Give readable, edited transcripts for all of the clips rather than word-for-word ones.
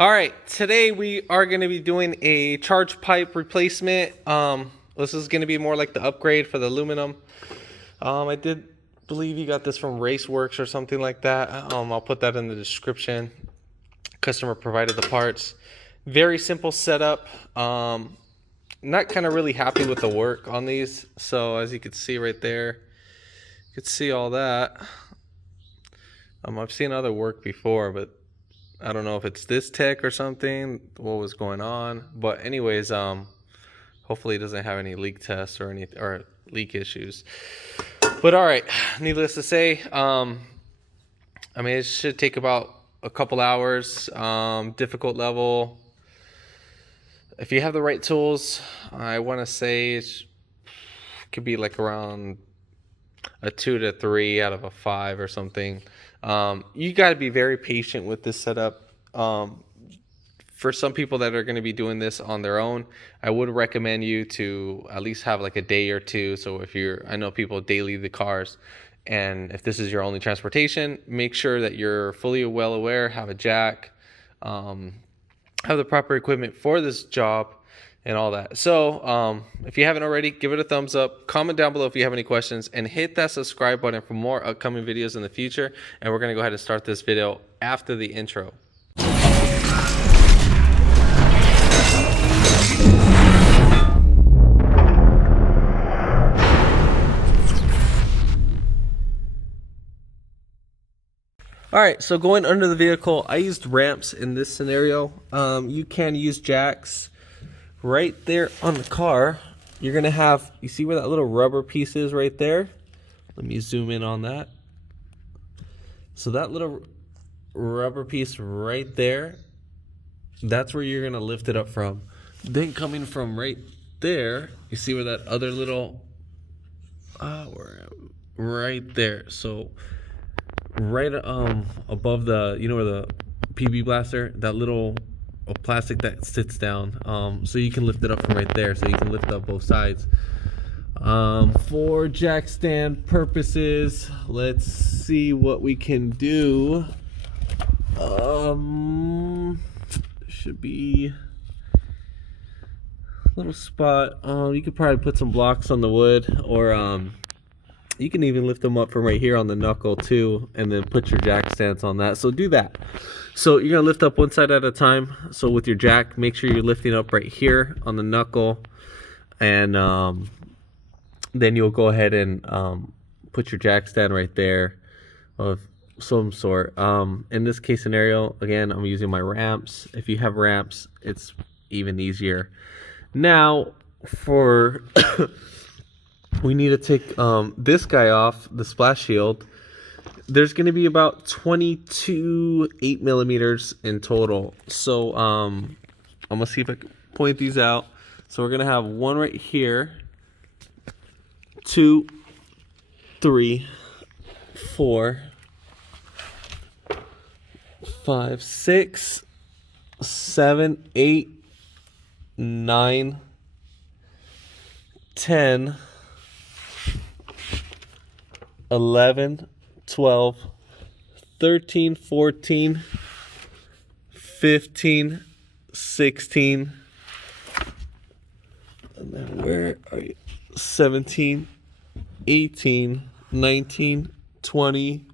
All right, today we are going to be doing a charge pipe replacement. This is going to be more like the upgrade for the aluminum. I did believe you got this from Raceworks or something like that. I'll put that in the description. Customer provided the parts. Very simple setup. Not kind of really happy with the work on these. So as you can see right there, you can see all that. I've seen other work before, but I don't know if it's this tech or something, what was going on. But anyways, hopefully it doesn't have any leak tests or leak issues. But all right, needless to say, it should take about a couple hours. Difficult level. If you have the right tools, I want to say it could be like around a 2 to 3 out of a 5 or something. You got to be very patient with this setup. For some people that are going to be doing this on their own, I would recommend you to at least have like a day or two. So I know people daily the cars, and if this is your only transportation, make sure that you're fully well aware, have a jack, have the proper equipment for this job and all that. So if you haven't already, give it a thumbs up, comment down below if you have any questions, and hit that subscribe button for more upcoming videos in the future. And we're going to go ahead and start this video after the intro. All right, so going under the vehicle, I used ramps in this scenario. You can use jacks. Right there on the car, you're gonna have, you see where that little rubber piece is right there? Let me zoom in on that. So that little rubber piece right there, that's where you're gonna lift it up from. Then coming from right there, you see where that other little, right there. So right above the, you know where the PB blaster, that little plastic that sits down, so you can lift it up from right there, so you can lift up both sides. For jack stand purposes, let's see what we can do. Should be a little spot. You could probably put some blocks on the wood, or you can even lift them up from right here on the knuckle too, and then put your jack stands on that. So do that. So you're gonna lift up one side at a time. So with your jack, make sure you're lifting up right here on the knuckle, and then you'll go ahead and put your jack stand right there of some sort. In this case scenario, again, I'm using my ramps. If you have ramps, it's even easier. Now for we need to take this guy off, the splash shield. There's going to be about 22 8mm in total. So I'm going to see if I can point these out. So we're going to have one right here, 2, 3, 4, 5, 6, 7, 8, 9, 10, 11, 12, 13, 14, 15, 16, and then where are you? 17, 18, 19, 20,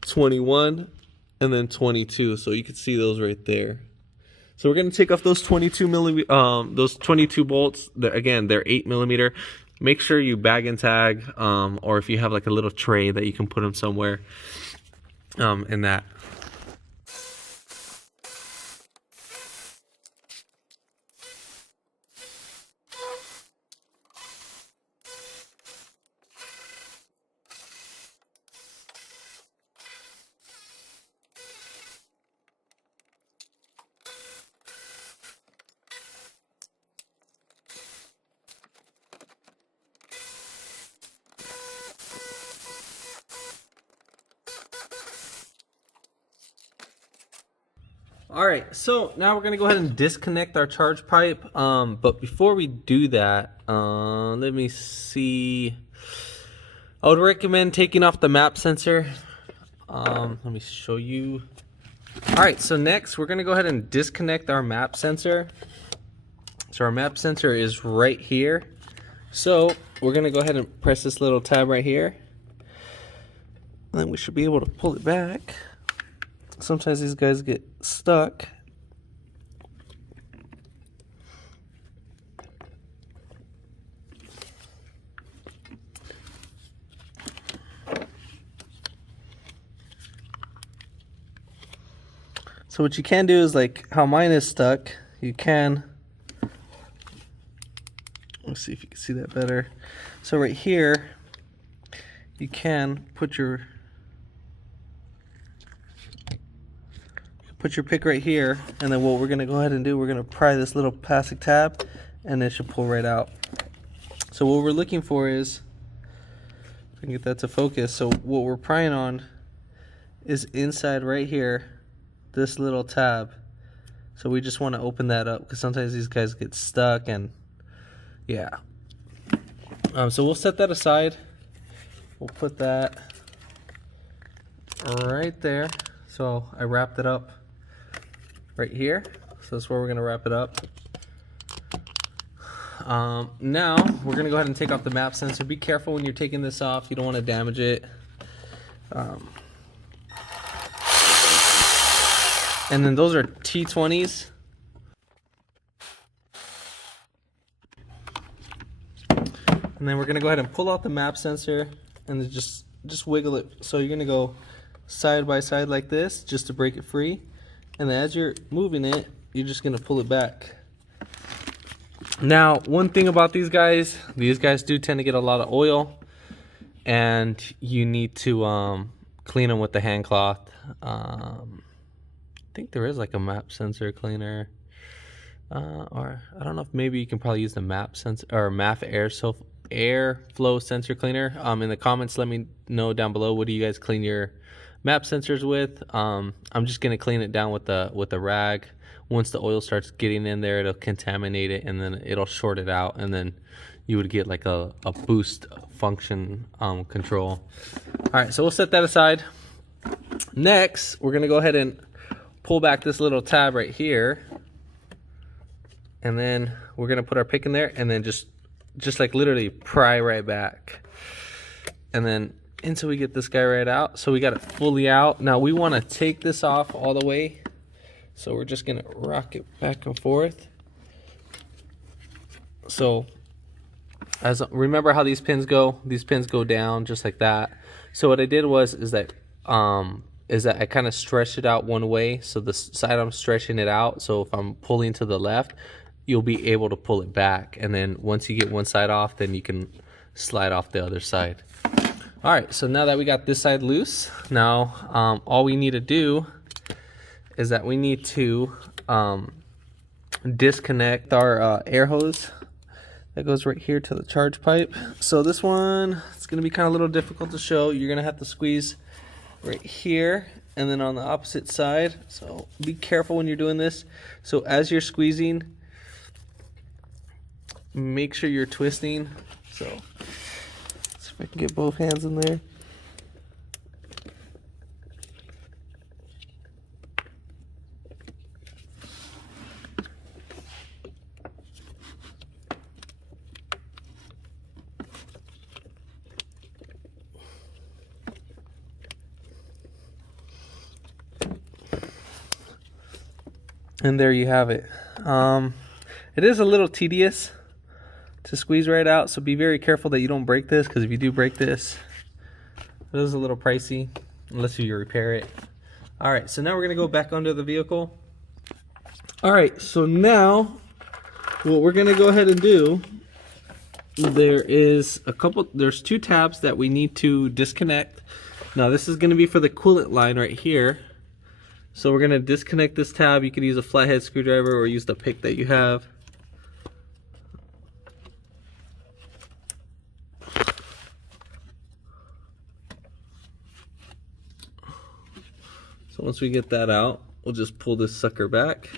21, and then 22. So you can see those right there. So we're going to take off those 22 bolts. Again, they're 8mm. Make sure you bag and tag, or if you have like a little tray that you can put them somewhere in that. All right, so now we're gonna go ahead and disconnect our charge pipe. But before we do that, let me see. I would recommend taking off the map sensor. Let me show you. All right, so next we're gonna go ahead and disconnect our map sensor. So our map sensor is right here. So we're gonna go ahead and press this little tab right here. And then we should be able to pull it back. Sometimes these guys get stuck. So what you can do is, like how mine is stuck, you can, let's see if you can see that better. So right here, you can put your pick right here, and then what we're gonna go ahead and do, we're gonna pry this little plastic tab, and it should pull right out. So what we're looking for is, if I can get that to focus, so what we're prying on is inside right here, this little tab. So we just want to open that up because sometimes these guys get stuck, and yeah. So we'll set that aside. We'll put that right there. So I wrapped it up right here. So that's where we're gonna wrap it up. Now we're gonna go ahead and take off the map sensor. Be careful when you're taking this off. You don't want to damage it. And then those are T20s. And then we're gonna go ahead and pull out the map sensor and then just wiggle it. So you're gonna go side by side like this just to break it free. And then as you're moving it, you're just gonna pull it back. Now, one thing about these guys do tend to get a lot of oil, and you need to clean them with the hand cloth. I think there is like a map sensor cleaner, or I don't know if maybe you can probably use the map sensor or MAF airflow sensor cleaner. In the comments, let me know down below, what do you guys clean your map sensors with? I'm just gonna clean it down with the rag. Once the oil starts getting in there, it'll contaminate it, and then it'll short it out, and then you would get like a boost function control. All right, so we'll set that aside. Next, we're gonna go ahead and pull back this little tab right here, and then we're gonna put our pick in there, and then just like literally pry right back, and then until we get this guy right out. So we got it fully out. Now we want to take this off all the way, so we're just gonna rock it back and forth. So remember how these pins go? These pins go down just like that. So what I did is that I kind of stretched it out one way. So the side I'm stretching it out, so if I'm pulling to the left, you'll be able to pull it back. And then once you get one side off, then you can slide off the other side. All right, so now that we got this side loose, now all we need to do is that we need to disconnect our air hose that goes right here to the charge pipe. So this one, it's gonna be kind of a little difficult to show. You're gonna have to squeeze right here and then on the opposite side. So be careful when you're doing this. So as you're squeezing, make sure you're twisting. So let's see if I can get both hands in there. And there you have it. It is a little tedious to squeeze right out, so be very careful that you don't break this, because if you do break this, it is a little pricey unless you repair it. All right, so now we're gonna go back under the vehicle. All right, so now what we're gonna go ahead and do, there's two tabs that we need to disconnect. Now this is gonna be for the coolant line right here. So we're gonna disconnect this tab. You could use a flathead screwdriver or use the pick that you have. So once we get that out, we'll just pull this sucker back.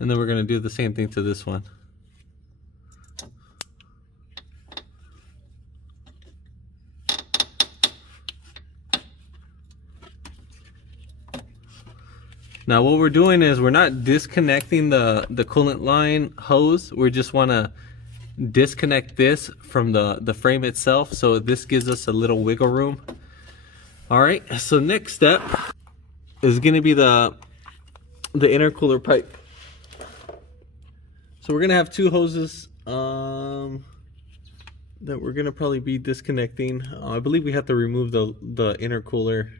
And then we're going to do the same thing to this one. Now what we're doing is we're not disconnecting the coolant line hose. We just want to disconnect this from the frame itself, so this gives us a little wiggle room. All right, so next step is going to be the intercooler pipe. So we're going to have two hoses that we're going to probably be disconnecting. I believe we have to remove the intercooler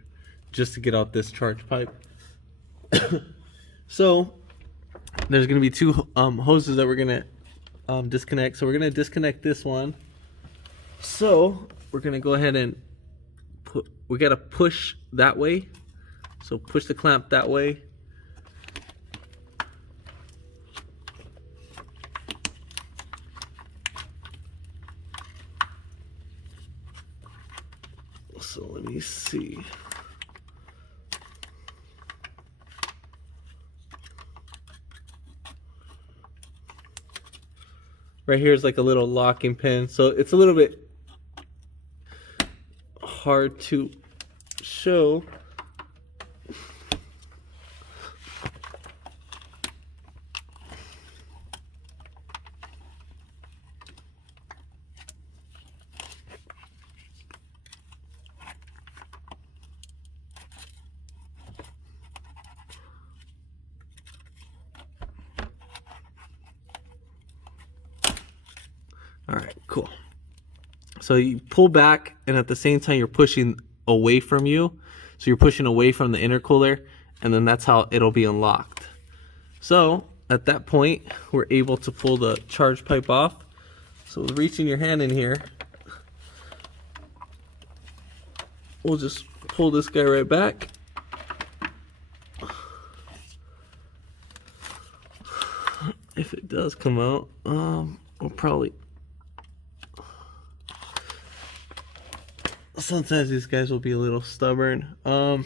just to get out this charge pipe. So there's going to be two hoses that we're going to disconnect. So we're going to disconnect this one. So we're going to go ahead and we got to push that way. So push the clamp that way. So let me see. Right here is like a little locking pin, so it's a little bit hard to show. All right, cool. So you pull back, and at the same time you're pushing away from you. So you're pushing away from the intercooler, and then that's how it'll be unlocked. So at that point, we're able to pull the charge pipe off. So reaching your hand in here, we'll just pull this guy right back. If it does come out, we'll probably... Sometimes these guys will be a little stubborn. I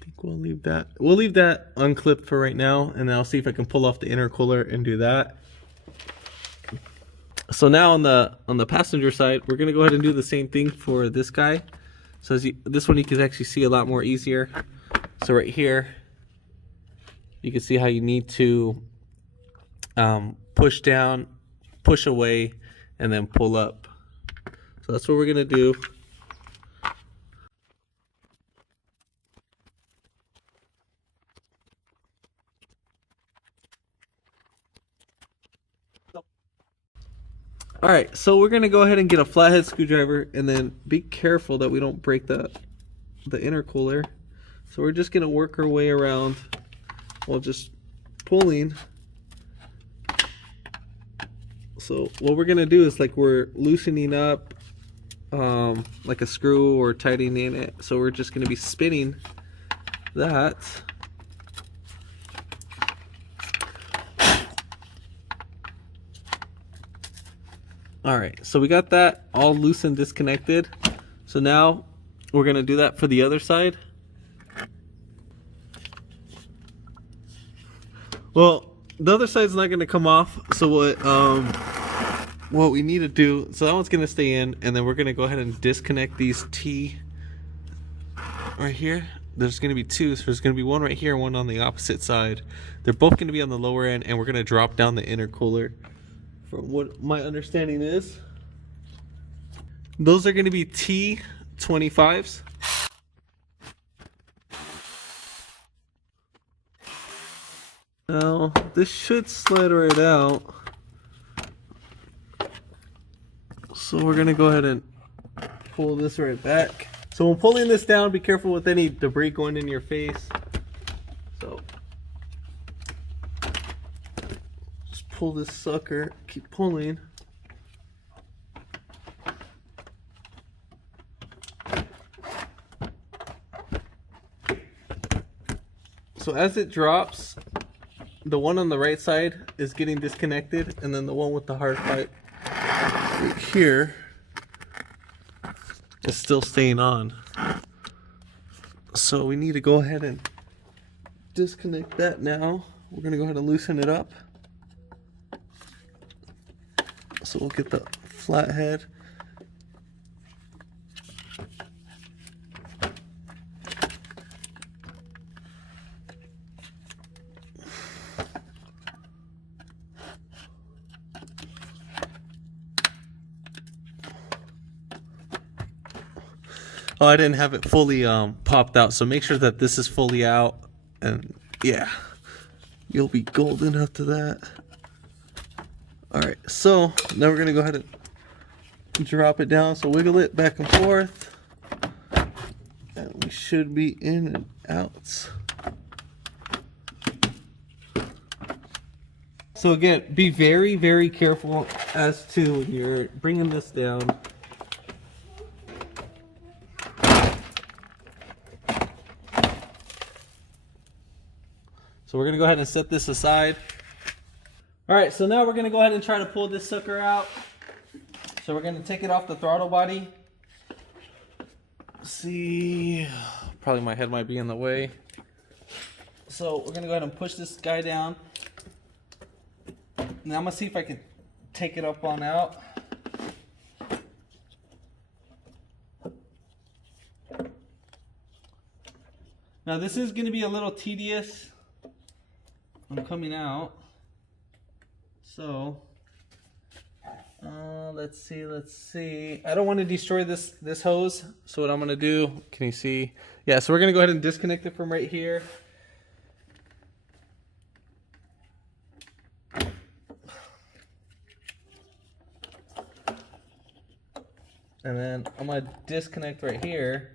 think we'll leave that. We'll leave that unclipped for right now, and then I'll see if I can pull off the intercooler and do that. So now on the passenger side, we're gonna go ahead and do the same thing for this guy. So as this one you can actually see a lot more easier. So right here, you can see how you need to push down, push away, and then pull up. So that's what we're gonna do. All right, so we're gonna go ahead and get a flathead screwdriver, and then be careful that we don't break the intercooler. So we're just gonna work our way around while just pulling. So what we're gonna do is like we're loosening up like a screw or tightening it. So we're just gonna be spinning that. All right, so we got that all loose and disconnected. So now we're gonna do that for the other side. Well, the other side's not gonna come off. So what we need to do, so that one's gonna stay in, and then we're gonna go ahead and disconnect these T right here. There's gonna be two, so there's gonna be one right here, one on the opposite side. They're both gonna be on the lower end, and we're gonna drop down the intercooler. From what my understanding is, those are gonna be T25s. Now this should slide right out. So we're gonna go ahead and pull this right back. So when pulling this down, be careful with any debris going in your face. So just pull this sucker, keep pulling. So as it drops, the one on the right side is getting disconnected, and then the one with the hard pipe right here is still staying on. So we need to go ahead and disconnect that now we're gonna go ahead and loosen it up. So we'll get the flat head. Oh, I didn't have it fully popped out, so make sure that this is fully out, and yeah, you'll be golden after that. Alright, so now we're gonna go ahead and drop it down, so wiggle it back and forth, and we should be in and out. So again, be very, very careful as to when you're bringing this down. So we're going to go ahead and set this aside. Alright, so now we're going to go ahead and try to pull this sucker out. So we're going to take it off the throttle body. See, probably my head might be in the way. So we're going to go ahead and push this guy down. Now I'm going to see if I can take it up on out. Now this is going to be a little tedious. I'm coming out. So let's see. I don't want to destroy this hose. So what I'm going to do, can you see? Yeah, so we're going to go ahead and disconnect it from right here. And then I'm going to disconnect right here.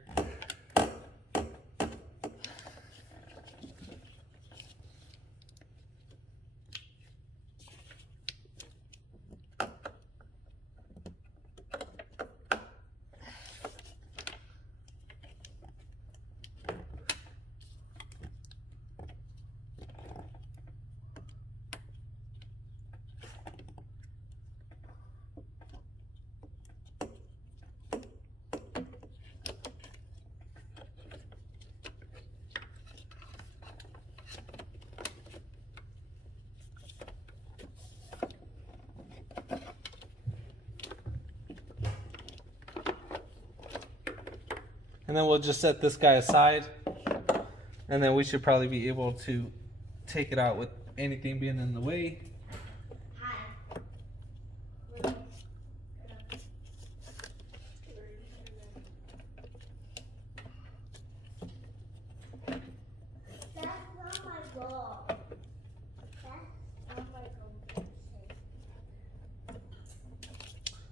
And then we'll just set this guy aside, and then we should probably be able to take it out with anything being in the way.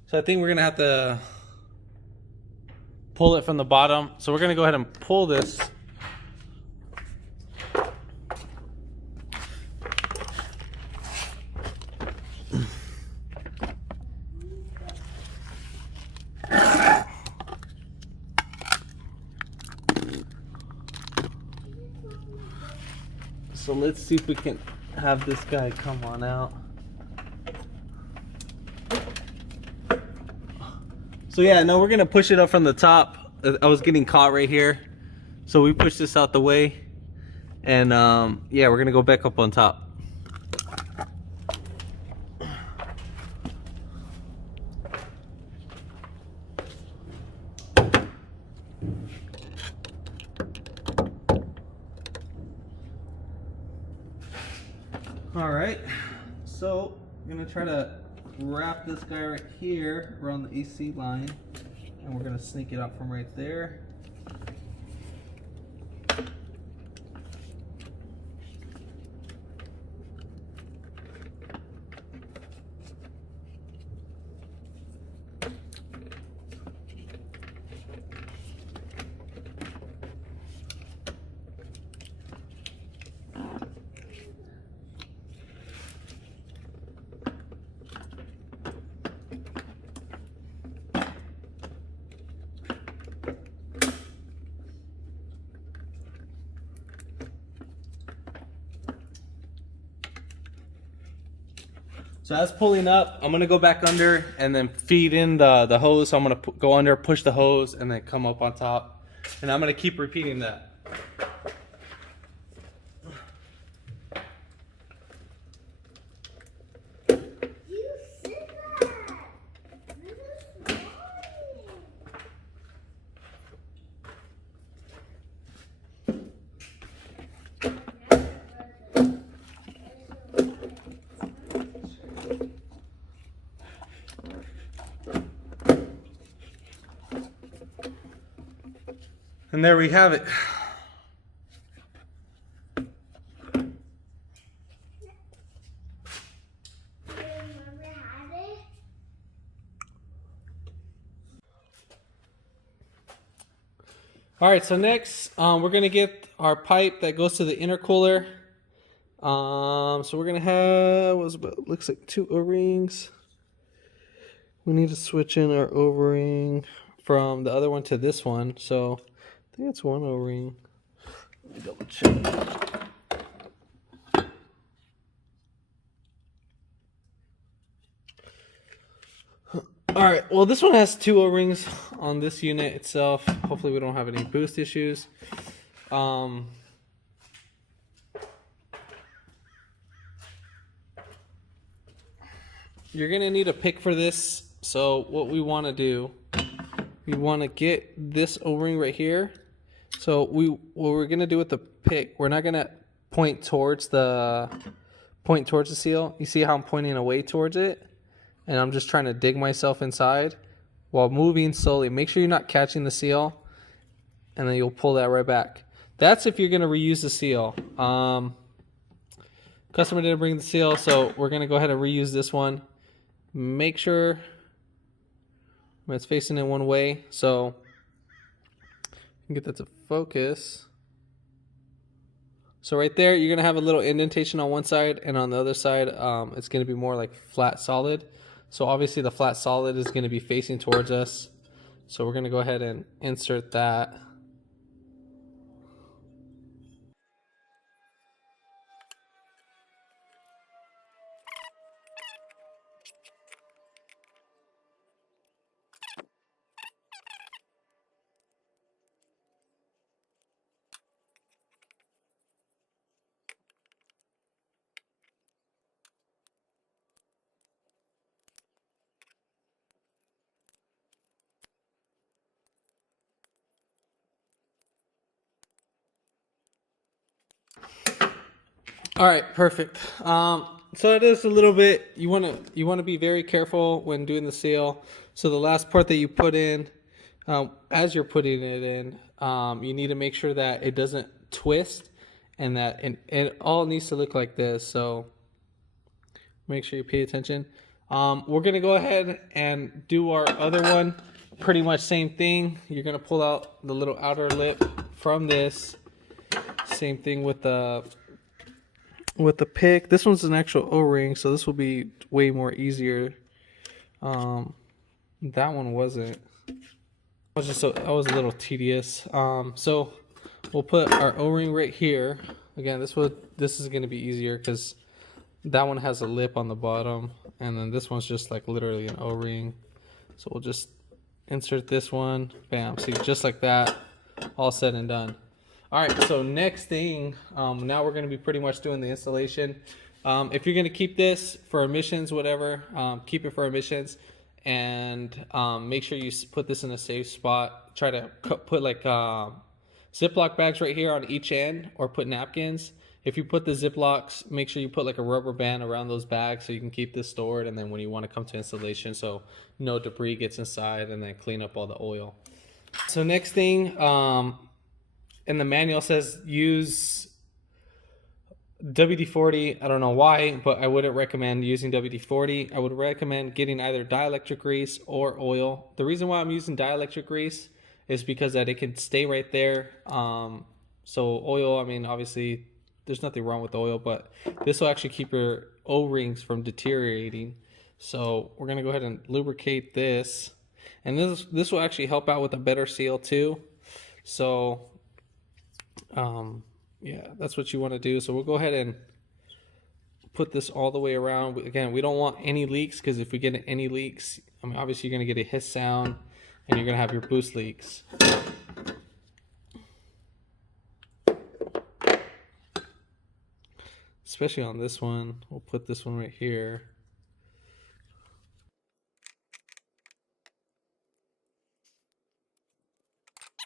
So I think we're gonna have to pull it from the bottom. So we're gonna go ahead and pull this. So let's see if we can have this guy come on out. So yeah, no, we're gonna push it up from the top. I was getting caught right here, so we push this out the way, and yeah, we're gonna go back up on top. All right, so I'm gonna try to wrap this guy right here around the AC line, and we're gonna sneak it out from right there. So that's pulling up. I'm gonna go back under and then feed in the hose. So I'm gonna go under, push the hose, and then come up on top. And I'm gonna keep repeating that. And there we have it. All right, so next we're gonna get our pipe that goes to the intercooler. So we're gonna have looks like 2 O-rings. We need to switch in our O-ring from the other one to this one. So I think it's 1 O-ring. Let me double check. All right, well, this one has 2 O-rings on this unit itself. Hopefully we don't have any boost issues. You're gonna need a pick for this. So what we wanna do, we wanna get this O-ring right here. So what we're gonna do with the pick, we're not gonna point towards the seal. You see how I'm pointing away towards it? And I'm just trying to dig myself inside while moving slowly. Make sure you're not catching the seal, and then you'll pull that right back. That's if you're gonna reuse the seal. Customer didn't bring the seal, so we're gonna go ahead and reuse this one. Make sure it's facing in one way, so you can get that to focus. So right there, you're gonna have a little indentation on one side, and on the other side, it's gonna be more like flat solid. So obviously the flat solid is gonna be facing towards us. So we're gonna go ahead and insert that. All right, perfect. So it is a little bit, you want to be very careful when doing the seal. So the last part that you put in, as you're putting it in, you need to make sure that it doesn't twist, and that it all needs to look like this. So make sure you pay attention. We're gonna go ahead and do our other one. Pretty much same thing. You're gonna pull out the little outer lip from this. Same thing with the pick. This one's an actual O-ring, so this will be way more easier. That one wasn't. I was a little tedious. So we'll put our O-ring right here. Again, this is going to be easier because that one has a lip on the bottom, and then this one's just like literally an O-ring. So we'll just insert this one. Bam! See, just like that, all said and done. All right, so next thing, now we're going to be pretty much doing the installation. If you're going to keep this for emissions, whatever, keep it for emissions, and make sure you put this in a safe spot. Try to put like Ziploc bags right here on each end, or put napkins. If you put the Ziplocs, make sure you put like a rubber band around those bags so you can keep this stored, and then when you want to come to installation, so no debris gets inside, and then clean up all the oil. So next thing, and the manual says use WD-40. I don't know why, but I wouldn't recommend using WD-40. I would recommend getting either dielectric grease or oil. The reason why I'm using dielectric grease is because that it can stay right there. So oil, I mean, obviously there's nothing wrong with oil, but this will actually keep your O-rings from deteriorating. So we're gonna go ahead and lubricate this, and this will actually help out with a better seal too. So yeah, that's what you want to do. So we'll go ahead and put this all the way around. Again, we don't want any leaks, because if we get any leaks, I mean, obviously you're going to get a hiss sound, and you're going to have your boost leaks. Especially on this one. We'll put this one right here.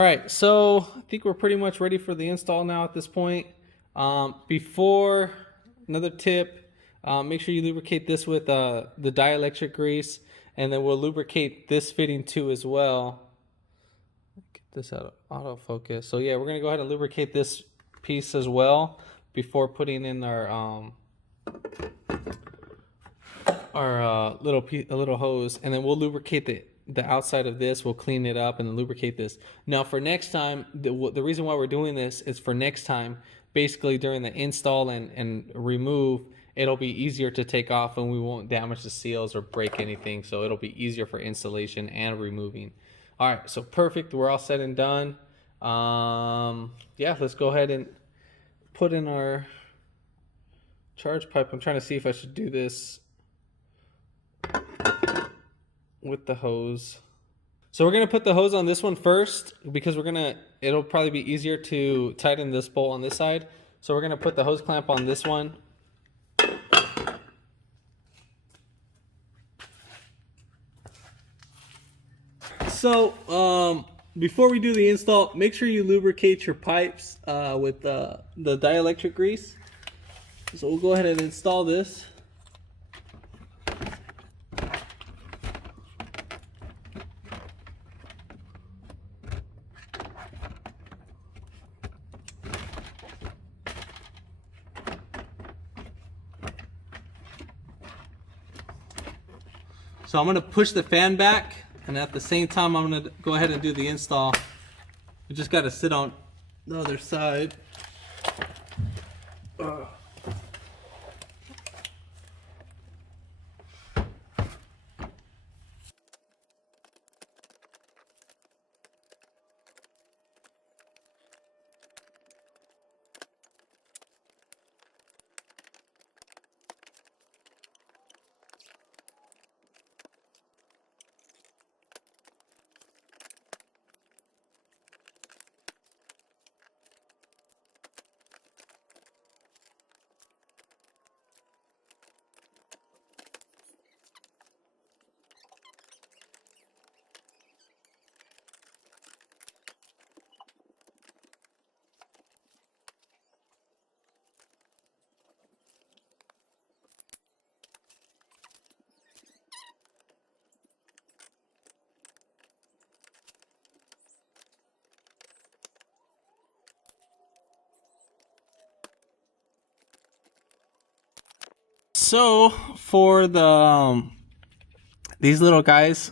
All right, so I think we're pretty much ready for the install now at this point. Before, another tip, make sure you lubricate this with the dielectric grease, and then we'll lubricate this fitting too as well. this out of autofocus. So yeah, we're gonna go ahead and lubricate this piece as well before putting in our little hose, and then we'll lubricate the outside of this. We'll clean it up and then lubricate this. Now for next time, the reason why we're doing this is for next time, basically during the install and remove, it'll be easier to take off and we won't damage the seals or break anything. So it'll be easier for installation and removing. All right, so perfect. We're all set and done. Yeah, let's go ahead and put in our charge pipe. I'm trying to see if I should do this with the hose. So we're gonna put the hose on this one first because it'll probably be easier to tighten this bolt on this side. So we're gonna put the hose clamp on this one. So before we do the install, make sure you lubricate your pipes with the dielectric grease. So we'll go ahead and install this. So I'm going to push the fan back, and at the same time I'm going to go ahead and do the install. You just got to sit on the other side. So for the these little guys,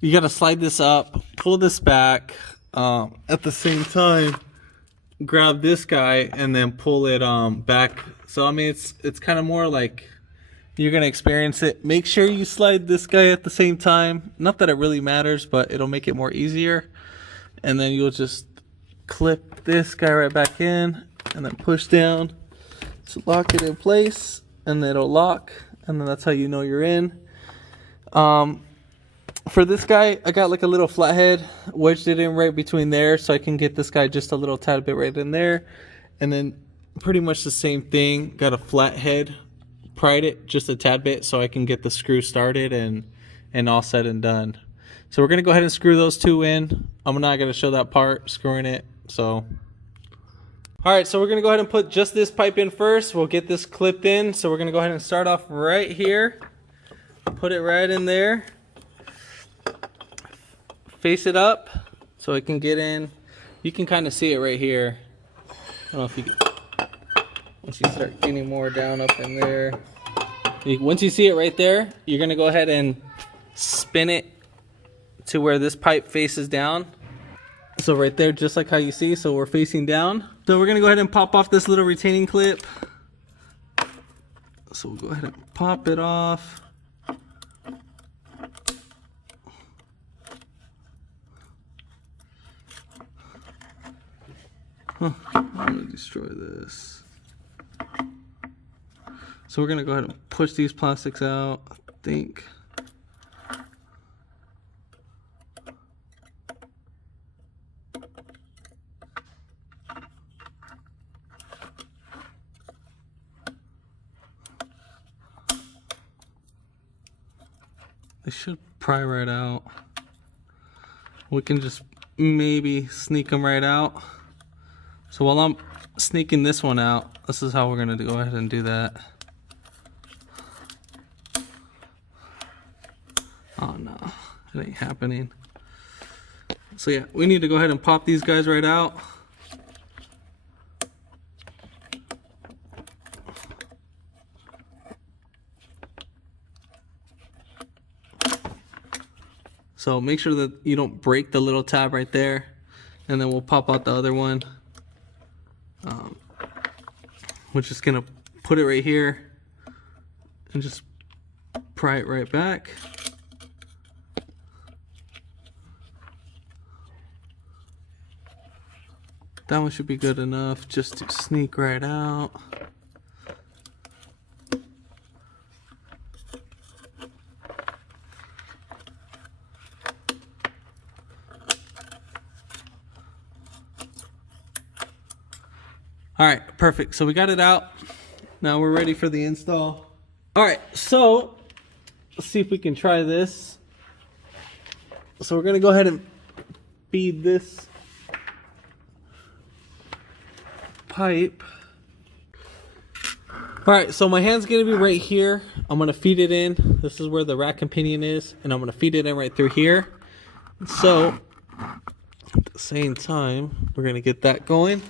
you got to slide this up, pull this back, at the same time grab this guy and then pull it back. So I mean it's kind of more like you're gonna experience it. Make sure you slide this guy at the same time. Not that it really matters, but it'll make it more easier. And then you'll just clip this guy right back in and then push down to lock it in place, and then it'll lock, and then that's how you know you're in. For this guy, I got like a little flathead, wedged it in right between there so I can get this guy just a little tad bit right in there. And then pretty much the same thing, got a flathead, pried it just a tad bit so I can get the screw started and all said and done. So we're gonna go ahead and screw those two in. I'm not gonna show that part, screwing it, so. All right, so we're gonna go ahead and put just this pipe in first. We'll get this clipped in. So we're gonna go ahead and start off right here. Put it right in there. Face it up so it can get in. You can kind of see it right here. I don't know if you can, once you start getting more down up in there. Once you see it right there, you're gonna go ahead and spin it to where this pipe faces down. So right there, just like how you see, so we're facing down. So we're gonna go ahead and pop off this little retaining clip. So we'll go ahead and pop it off. I'm gonna destroy this. So we're gonna go ahead and push these plastics out, I think. They should pry right out. We can just maybe sneak them right out. So while I'm sneaking this one out, this is how we're gonna go ahead and do that. Oh no, it ain't happening. So yeah, we need to go ahead and pop these guys right out. So make sure that you don't break the little tab right there, and then we'll pop out the other one. We're just gonna put it right here and just pry it right back. That one should be good enough just to sneak right out. All right, perfect. So we got it out. Now we're ready for the install. All right, so let's see if we can try this. So we're gonna go ahead and feed this pipe. All right, so my hand's gonna be right here. I'm gonna feed it in. This is where the rack and pinion is, and I'm gonna feed it in right through here. So at the same time, we're gonna get that going.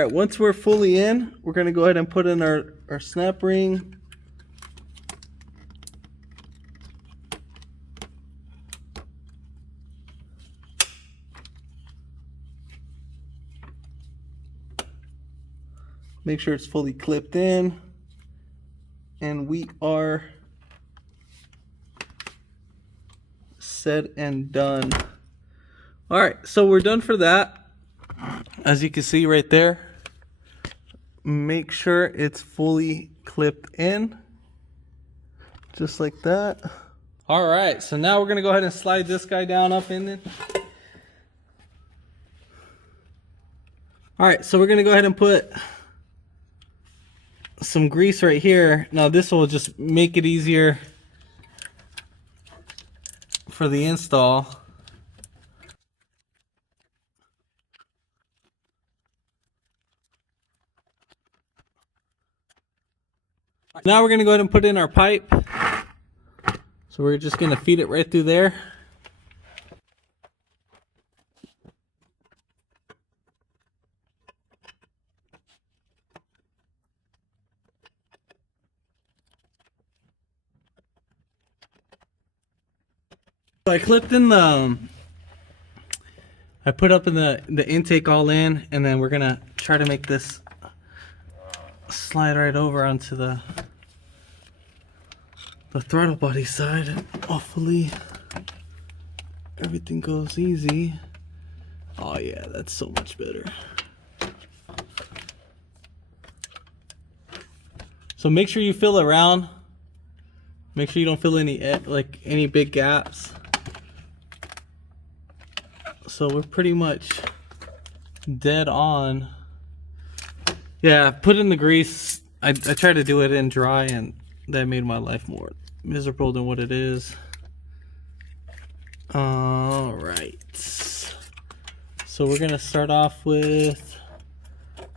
All right, once we're fully in, we're gonna go ahead and put in our snap ring. Make sure it's fully clipped in, and we are set and done. All right, so we're done for that. As you can see right there, make sure it's fully clipped in, just like that. All right, so now we're gonna go ahead and slide this guy down up in it. All right, so we're gonna go ahead and put some grease right here. Now this will just make it easier for the install. Now we're gonna go ahead and put in our pipe. So we're just gonna feed it right through there. So I clipped in I put up in the intake all in, and then we're gonna try to make this slide right over onto the throttle body side, and hopefully everything goes easy. Oh yeah, that's so much better. So make sure you feel around. Make sure you don't feel any big gaps. So we're pretty much dead on. Yeah, put in the grease. I tried to do it in dry, and that made my life more miserable than what it is. All right. So we're gonna start off with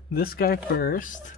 this guy first.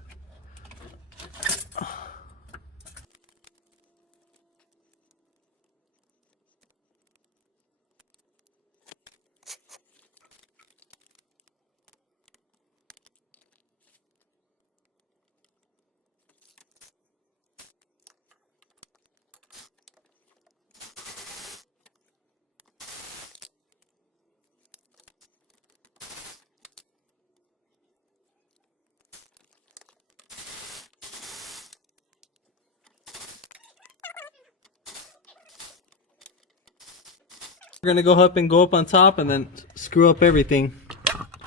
We're gonna go up on top and then screw up everything.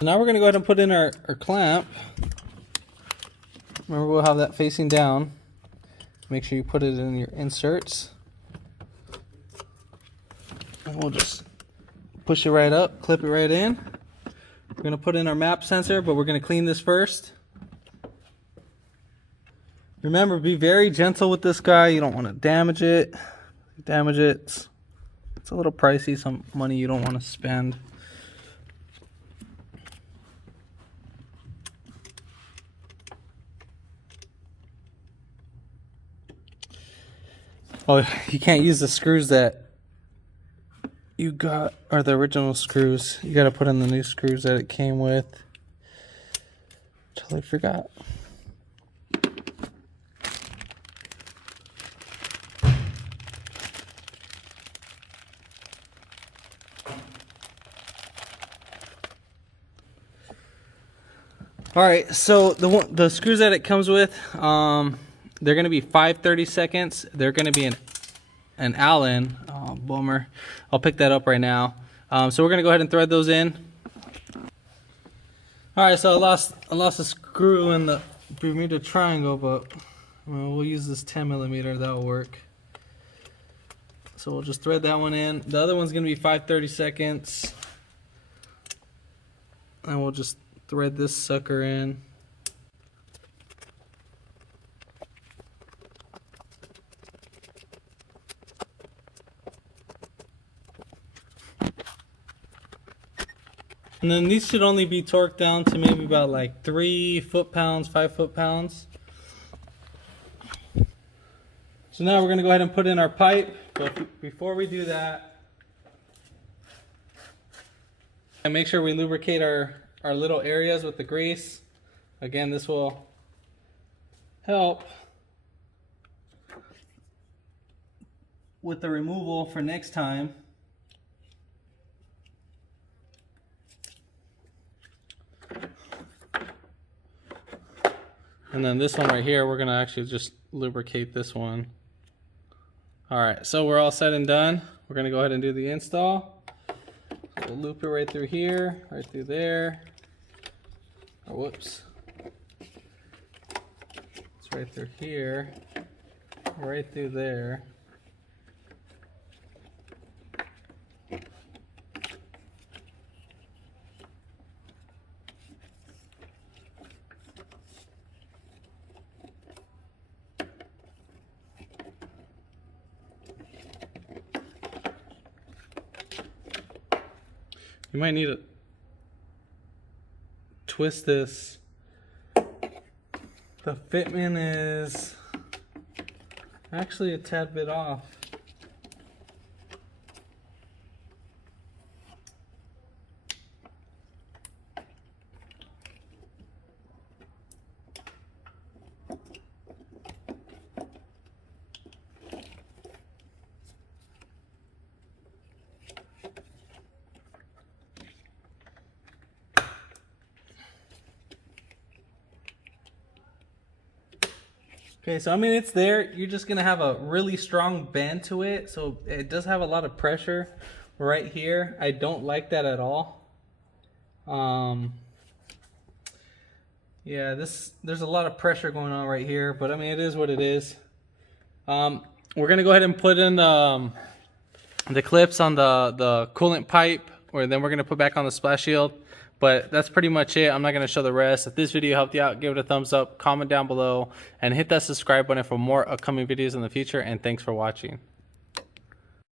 Now we're gonna go ahead and put in our clamp. Remember, we'll have that facing down. Make sure you put it in your inserts. And we'll just push it right up, clip it right in. We're gonna put in our map sensor, but we're gonna clean this first. Remember, be very gentle with this guy. You don't want to damage it. It's a little pricey, some money you don't want to spend. Oh, you can't use the screws that you got, or the original screws. You got to put in the new screws that it came with. Totally forgot. All right, so the screws that it comes with, they're going to be 5/32. They're going to be an Allen. Oh, bummer. I'll pick that up right now. So we're going to go ahead and thread those in. All right, so I lost a screw in the Bermuda Triangle, but we'll use this 10mm. That'll work. So we'll just thread that one in. The other one's going to be 5/32, and we'll just thread this sucker in. And then these should only be torqued down to maybe about like 3 foot-pounds, 5 foot-pounds. So now we're going to go ahead and put in our pipe. But before we do that, and make sure we lubricate our little areas with the grease. Again, this will help with the removal for next time. And then this one right here, we're going to actually just lubricate this one. All right, so we're all set and done. We're going to go ahead and do the install. We'll loop it right through here, right through there. Oh, whoops. It's right through here, right through there. You might need to twist this. The fitment is actually a tad bit off. Okay, so I mean it's there. You're just gonna have a really strong bend to it, so it does have a lot of pressure right here. I don't like that at all. Yeah, there's a lot of pressure going on right here, but I mean it is what it is. We're gonna go ahead and put in the clips on the coolant pipe, or then we're gonna put back on the splash shield. But that's pretty much it. I'm not going to show the rest. If this video helped you out, give it a thumbs up, comment down below, and hit that subscribe button for more upcoming videos in the future. And thanks for watching.